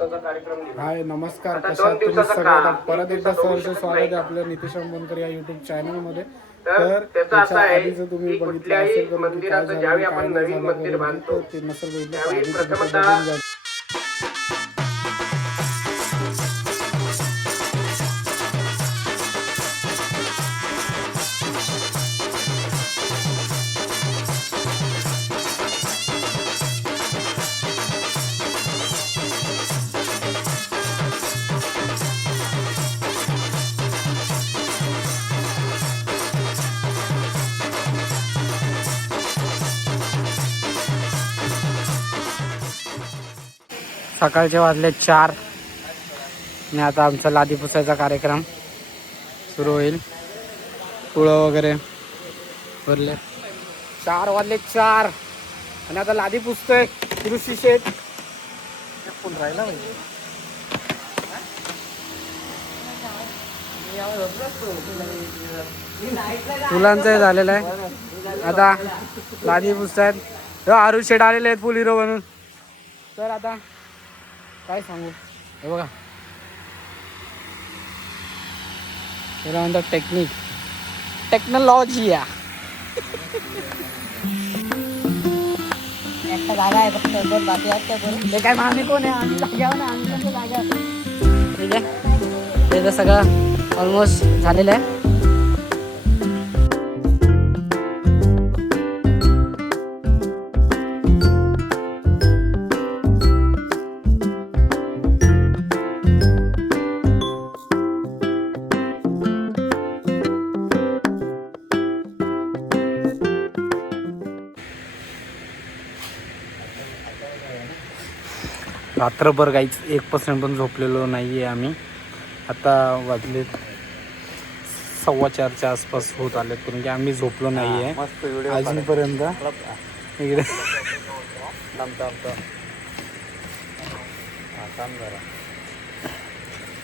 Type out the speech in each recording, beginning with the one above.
हाय नमस्कार, कशा तुम्ही सगळ्यांना परत एकदा सहर्ष स्वागत आहे आपलं नितेश अंबोनकर या युट्यूब चॅनलमध्ये. तर त्याच्या आधीच तुम्ही बघितलं असेल की काय झालं काय नाही झालं, तर ते नसेल बघितलं तर आधी तुम्ही बघून घ्या. सकाळचे वाजले 4 आणि आता आमचा लादी पुसायचा कार्यक्रम सुरू होईल. तुळं वगैरे भरले. 4 वाजले 4 आणि आता लादी पुसतोय कृषी शेत. कोण राहिला म्हणजे फुलांचं झालेलं आहे. आता लादी पुसतायत. आरू शेट आलेले आहेत फुल हिरो बनून. तर आता काय सांगू, हे बघा त्याला म्हणतात टेक्नॉलॉजी. একটা জায়গা आहे फक्त दोन बाकी आहेत त्या करून. ते काय आम्ही कोण आहे, आम्ही जाग्यावर ना, आम्ही पण जागा. ठीक आहे, ते तर सगळं ऑलमोस्ट झालेलं आहे. रात्रभर काहीच 1% पण झोपलेलो नाही आहे आम्ही. आता वाजले 4:15च्या आसपास होत आले, कारण की आम्ही झोपलो नाही आहे अजूनपर्यंत. इकडे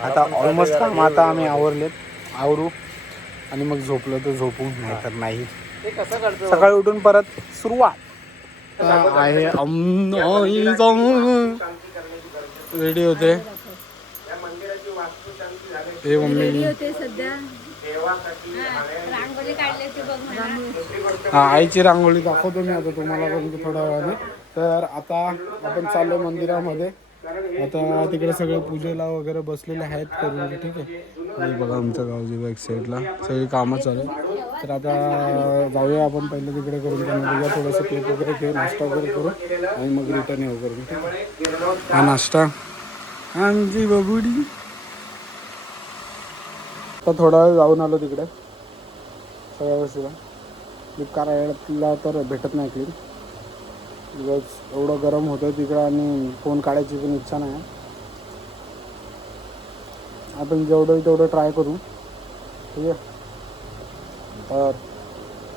आता ऑलमोस्ट काम आता आम्ही आवरू आणि मग झोपलो तर झोपू, नाही तर नाही. सकाळी उठून परत सुरुवात आहे. रेडी होते ते मम्मी आईची रांगोळी दाखवतो मी आता तुम्हाला थोड्या वेळाने. तर आता आपण चाललो मंदिरामध्ये. आता तिकडे सगळे पूजेला वगैरे बसलेले आहेत करून. ठीक आहे, बघा आमच्या गावच्या बॅक साईडला सगळी कामं चालू आहे. तर आता जाऊया आपण पहिले तिकडे करून त्यांना थोडंसं केक वगैरे घेऊ, नाश्ता वगैरे करू आणि मग रिटर्न येऊ करून. ठीक आहे, हा नाश्ता आमची बबुडी. आता थोडा वेळ जाऊन आलो तिकडे सगळ्या गोष्टीला. फ्लिपकार्टला तर भेटत नाही क्लिप, बिकॉज एवढं गरम होतं तिकडं आणि फोन काढायची पण इच्छा नाही. आपण जेवढं तेवढं ट्राय करू. ठीक आहे, तर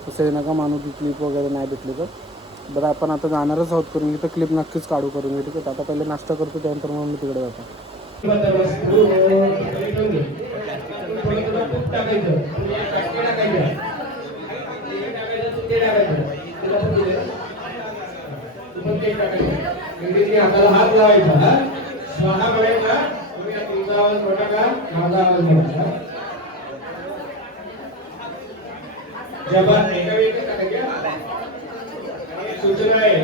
तसं नका मानू की क्लिप वगैरे नाही भेटली तर. बरं आपण आता जाणारच आहोत करून तर क्लिप नक्कीच काढू करून. ठीक आहे, आता पहिले नाश्ता करतो, त्यानंतर मग मी तिकडे जातो. हाताला हात लावायचा, स्वाहा म्हणायचा, तुमचा आवाज मोठा का, माझा आवाज मोठा का. जबान एका वेळी टाकायच्या. सूचना आहे,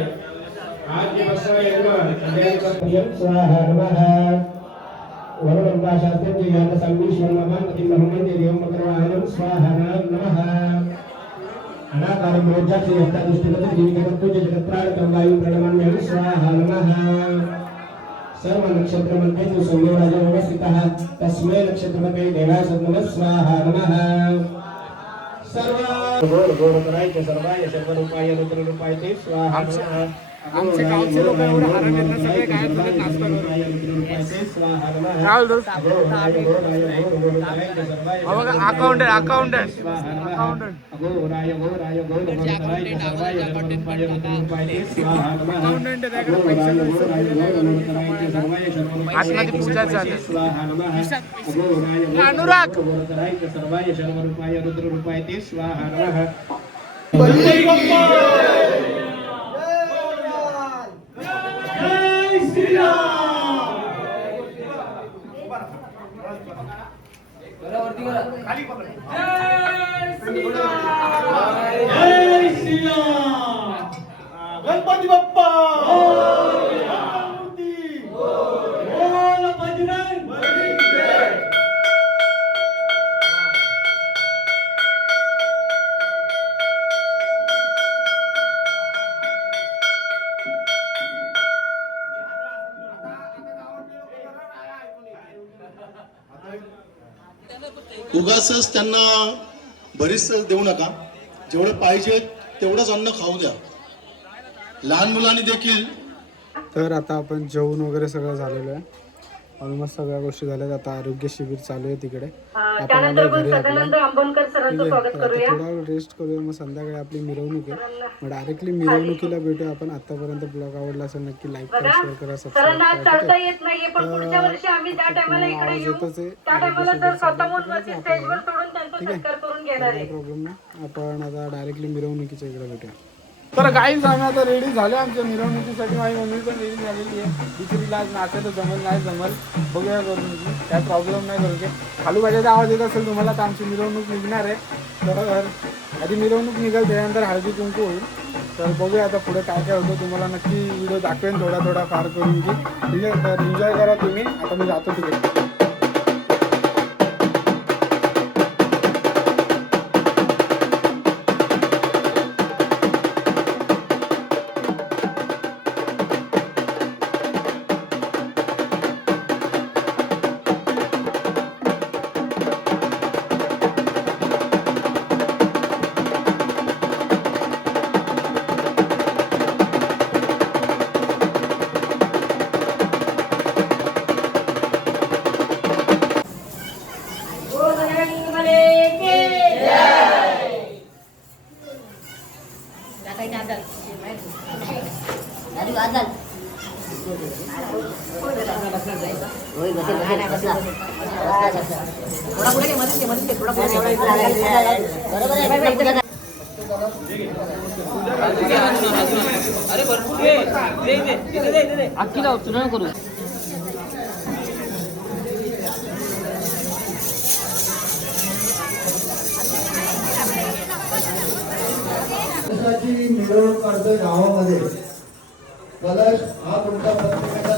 आज जे बसवा यजमान स्वाहा नमः वरदंबा शास्त्रम जे ज्ञान संगीश्वर नमः पति मोहम्मद देवम मकरवायम स्वाहा नमः. अनाकारं रोजाक्षि यस्ता दृष्टिगत जीवितं पूज्य जगत्प्राण वायु प्रणमाम्यहं स्वाहा नमः. सर्व नक्षत्र मध्ये जो सौम्य राजा व्यवस्थितः तस्मै नक्षत्रपते देवाय सद्नमः स्वाहा नमः. सर्व गोर करायचे सर्वाय सर्वरूपाय रुद्ररूपाय ते स्वाहा नमः. आमचे गावचे लोक एवढं हरण येतात, सगळे काय करतात नाश्ता करून. अकाउंटंट आतमध्ये पूजा चालू. अनुराग सर्वाय सर्वरूपाय रुद्ररूपाय ते स्वाहा नमः. गणपती बाप्पा मूर्ती बोल बजरंग बली की जय. उगाचच त्यांना बरीच देऊ नका. जेवढं पाहिजे तेवढंच अन्न खाऊ द्या. लहान मुलांनी देखील. तर आता आपण जेवण वगैरे सगळं झालेलं आहे. ऑलमोस्ट सगळ्या गोष्टी झाल्यात. आता आरोग्य शिबिर चालू आहे तिकडे. आपण आलो घरी आपल्या. थोडा रेस्ट करूया, मग संध्याकाळी आपली मिरवणूक आहे. मग डायरेक्टली मिरवणुकीला भेटूया आपण. आतापर्यंत ब्लॉग आवडला असेल नक्की लाईक करा, शेअर करा, सबस्क्राईब करा. आवाज येतोच आहे. ठीक आहे, काही प्रॉब्लेम नाही. आपण आता डायरेक्टली मिरवणुकीच्या इकडे भेटूया. तर गाईज आम्ही आता रेडी झाले आमच्या मिरवणुकीसाठी. माझी मम्मी पण रेडी झालेली आहे. दुसरीला आज नाचायला जमल नाही जमल बघूया करून. काय प्रॉब्लेम नाही करू. खालू भाज्याचा आवाज येत असेल तुम्हाला तर आमची मिरवणूक निघणार आहे. तर आधी मिरवणूक निघेल, त्यानंतर हळदी कुंकू होईल. तर बघूया आता पुढे काय काय होतं. तुम्हाला नक्की व्हिडिओ दाखवेन थोडा फार करून की. ठीक आहे, तर एन्जॉय करा तुम्ही. आता मी जातो तिकडे. मिरवणूक काढतोय गावामध्ये. कलश हा तुमचा प्रत्येकाचा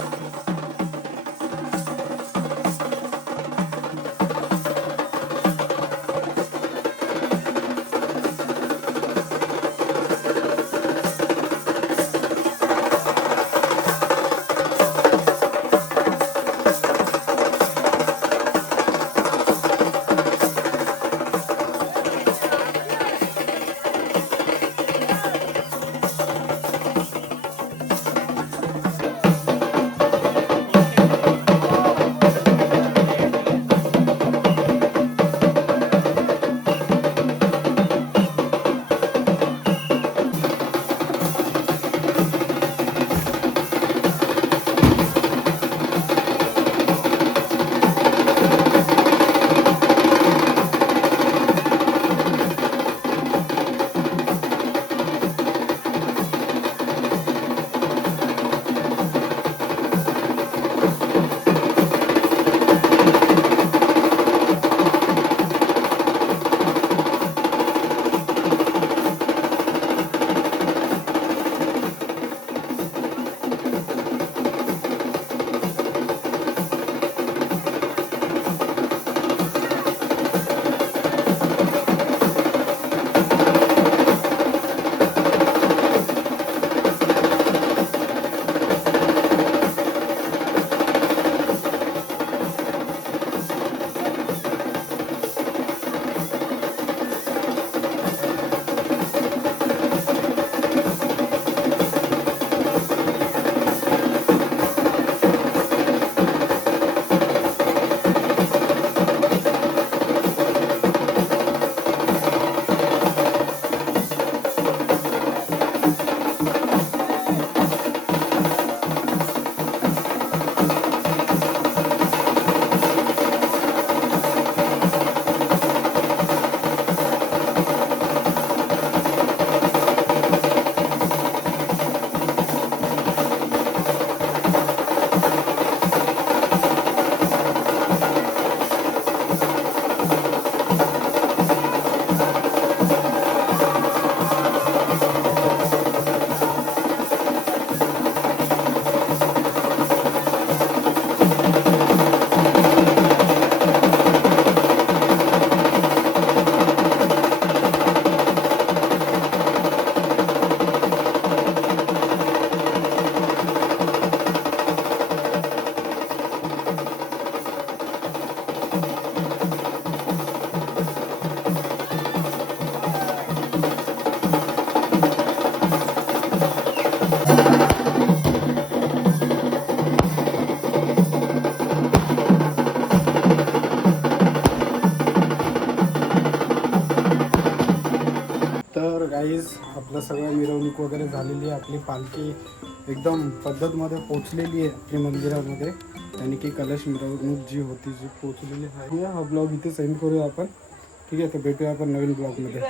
आपलं सगळं मिरवणूक वगैरे झालेली आहे. आपली पालखी एकदम पद्धतमध्ये पोचलेली आहे आपली मंदिरामध्ये. आणि की कलश मिरवणूक जी होती जी पोचलेली आहे. हा ब्लॉग इथे सेंड करूया आपण. ठीक आहे, तर भेटूया आपण नवीन ब्लॉगमध्ये.